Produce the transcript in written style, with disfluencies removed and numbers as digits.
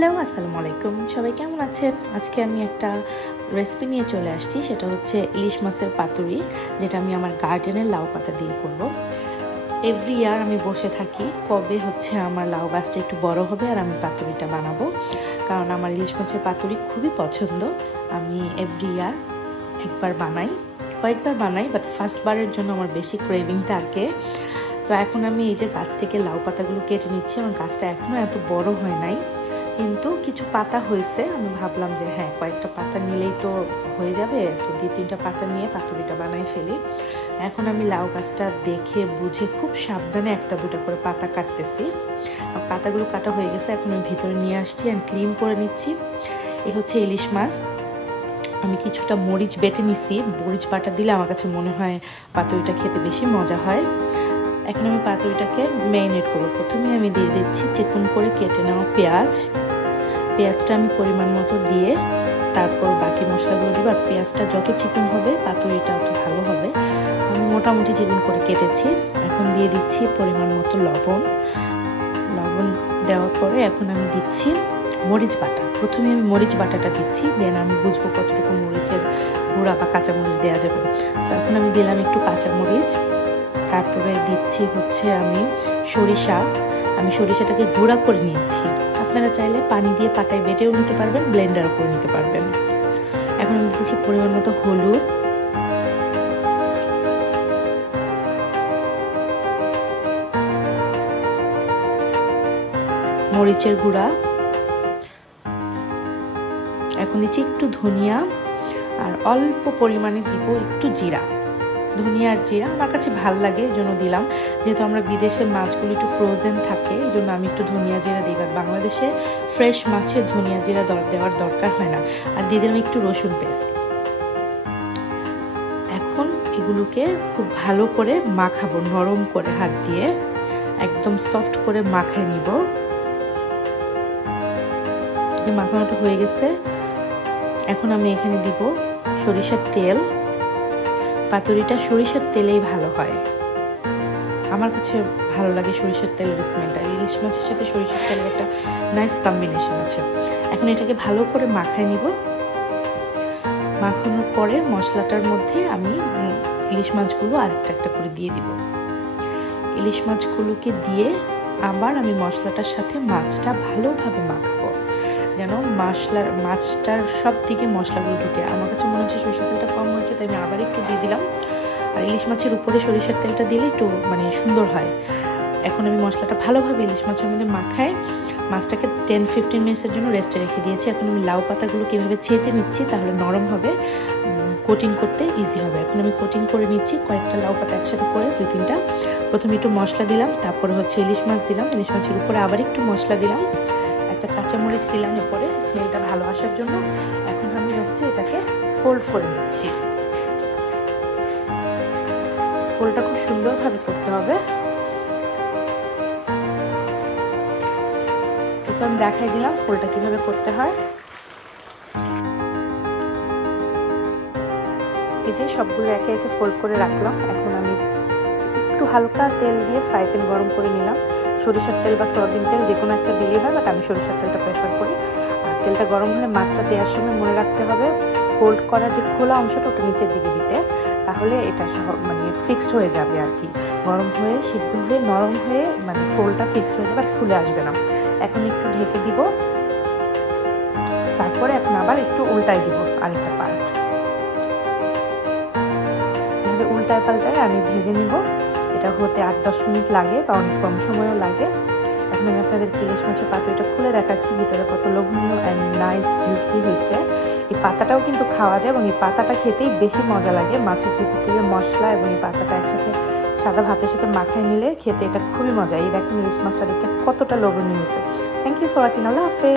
Hello, আসসালামু আলাইকুম। সবাই কেমন আছেন? আজকে আমি একটা রেসিপি নিয়ে চলে আসছি, সেটা হচ্ছে ইলিশ মাছের পাতুরি, যেটা আমি আমার গার্ডেনের লাউ পাতা দিয়ে করব। এভরি ইয়ার আমি বসে থাকি কবে হচ্ছে আমার লাউ গাছটা একটু বড় হবে আর আমি পাতুরিটা বানাবো, কারণ আমার ইলিশ মাছের পাতুরি খুবই পছন্দ। আমি এভরি ইয়ার কয়েকবার বানাই, বাট ফার্স্টবারের জন্য আমার বেশি ক্রেভিং থাকে। তো এখন আমি এই যে গাছ থেকে লাউ পাতাগুলো কেটে নিচ্ছি। আমার গাছটা এখনও এত বড় হয় নাই, কিন্তু কিছু পাতা হয়েছে। আমি ভাবলাম যে হ্যাঁ, কয়েকটা পাতা নিলেই তো হয়ে যাবে, তো 2-3টা পাতা নিয়ে পাতুরিটা বানাই ফেলি। এখন আমি লাউ গাছটা দেখে বুঝে খুব সাবধানে 1-2টা করে পাতা কাটতেছি। পাতাগুলো কাটা হয়ে গেছে, এখন আমি ভিতরে নিয়ে আসছি আর ক্লিন করে নিচ্ছি। এই হচ্ছে ইলিশ মাছ। আমি কিছুটা মরিচ বেটে নিছি। মরিচ বাটা দিলে আমার কাছে মনে হয় পাতুরিটা খেতে বেশি মজা হয়। এখন আমি পাতুরিটাকে ম্যারিনেট করবো। প্রথমে আমি দিয়ে দিচ্ছি চিকন করে কেটে নেওয়া পেঁয়াজটা আমি পরিমাণ মতো দিয়ে তারপর বাকি মশলাগুলো দিব। আর পেঁয়াজটা যত চিকন হবে পাতুরিটা তত ভালো হবে। আমি মোটামুটি চিকন করে কেটেছি। এখন দিয়ে দিচ্ছি পরিমাণ মতো লবণ দেওয়ার পরে এখন আমি দিচ্ছি মরিচ বাটা। প্রথমে আমি মরিচ বাটাটা দিচ্ছি, দেন আমি বুঝবো কতটুকু মরিচের গুঁড়া বা কাঁচামরিচ দেওয়া যাবে। তো এখন আমি দিলাম একটু কাঁচামরিচ। তারপরে দিচ্ছি হচ্ছে আমি সরিষাটাকে গুঁড়া করে নিয়েছি। আপনারা চাইলে পানি দিয়ে পাটায় বেটেও নিতে পারবেন, ব্লেন্ডারও করে নিতে পারবেন। এখন আমি দিচ্ছি পরিমাণ মতো হলুদ, মরিচের গুঁড়া, এখন দিচ্ছি একটু ধনিয়া, আর অল্প পরিমাণে দিব একটু জিরা। ধনিয়া আর জিরা আমার কাছে ভাল লাগে, এই জন্য দিলাম। যেহেতু আমরা বিদেশে মাছগুলো একটু ফ্রোজেন থাকে, এই জন্য আমি একটু ধনিয়া জিরা দিই। আর বাংলাদেশে ফ্রেশ মাছে ধনিয়া জিরা দেওয়ার দরকার হয় না। আর দিয়ে দিলাম একটু রসুন পেস্ট। এখন এগুলোকে খুব ভালো করে মাখাবো, নরম করে হাত দিয়ে একদম সফট করে মাখায় নিব। মাখানোটা হয়ে গেছে। এখন আমি এখানে দিব সরিষার তেল। পাতুরিটা সরিষার তেলেই ভালো হয়, আমার কাছে ভালো লাগে সরিষার তেলের স্মেলটা। ইলিশ মাছের সাথে সরিষার তেলের একটা নাইস কম্বিনেশন আছে। এখন এটাকে ভালো করে মাখায় নিব। মাখানোর পরে মশলাটার মধ্যে আমি ইলিশ মাছগুলো আরেকটা একটা করে দিয়ে দিব। ইলিশ মাছগুলোকে দিয়ে আবার আমি মশলাটার সাথে মাছটা ভালোভাবে মাখাবো, যেন মাছটার সব দিকে মশলাগুলো ঢুকে। আমার কাছে মনে হচ্ছে সরিষার তেলটা কম হয়েছে, তাই আমি আবার একটু দিয়ে দিলাম। আর ইলিশ মাছের উপরে সরিষার তেলটা দিলে একটু সুন্দর হয়। এখন আমি মশলাটা ভালোভাবে ইলিশ মাছের মধ্যে মাখায় মাছটাকে 10-15 মিনিটের জন্য রেস্টে রেখে দিয়েছি। এখন আমি লাউ পাতাগুলো কীভাবে ছেঁচে নিচ্ছি, তাহলে নরম হবে, কোটিং করতে ইজি হবে। এখন আমি কোটিং করে নিচ্ছি কয়েকটা লাউ পাতা একসাথে করে 2-3টা। প্রথমে একটু মশলা দিলাম, তারপরে হচ্ছে ইলিশ মাছ দিলাম। ইলিশ মাছের উপরে আবার একটু মশলা দিলাম, একটা কাঁচামরিচ দিলাম উপরে স্মেলটা ভালো আসার জন্য। এখন আমি হচ্ছে এটাকে ফোল্ড করে নিচ্ছি। ফোল্ডটা খুব সুন্দরভাবে করতে হবে। এটা আমি দেখাই দিলাম ফোল্ডটা কিভাবে করতে হয়। এই যে সবগুলো একে একে ফোল্ড করে রাখলাম। এখন আমি একটু হালকা তেল দিয়ে ফ্রাই প্যান গরম করে নিলাম। সরিষার তেল বা সয়াবিন তেল যে কোনো একটা দিলেই হয়, বাট আমি সরিষার তেলটা প্রেফার করি। আর তেলটা গরম হলে মাছটা দেওয়ার সময় মনে রাখতে হবে ফোল্ড করার যে খোলা অংশটা ওটা নিচের দিকে দিতে, তাহলে এটা ফিক্সড হয়ে যাবে আর কি। গরম হয়ে সিদ্ধ হয়ে নরম হয়ে ফোল্ডটা ফিক্সড হয়ে যাবে, আর খুলে আসবে না। এখন একটু ঢেকে দিব, তারপরে এখন আবার একটু উল্টাই দিব আরেকটা পার্ট। এভাবে উল্টায় পাল্টায় আমি ভেজে নিব। এটা হতে 8-10 মিনিট লাগে বা অনেক কম সময়ও লাগে। এখন আমি আপনাদের ইলিশ মাছের পাতুরিটা খুলে দেখাচ্ছি ভিতরে কত লোভনীয় অ্যান্ড নাইস জুসি হয়েছে। এই পাতাটাও কিন্তু খাওয়া যায় এবং এই পাতাটা খেতেই বেশি মজা লাগে। মাছের ভিতর থেকে মশলা এবং এই পাতাটা একসাথে সাদা ভাতের সাথে মাখায় নিলে খেতে এটা খুবই মজা। এই দেখেন ইলিশ মাছটা দেখতে কতটা লোভনীয় হয়েছে। Thank you for watching. আল্লাহ হাফেজ।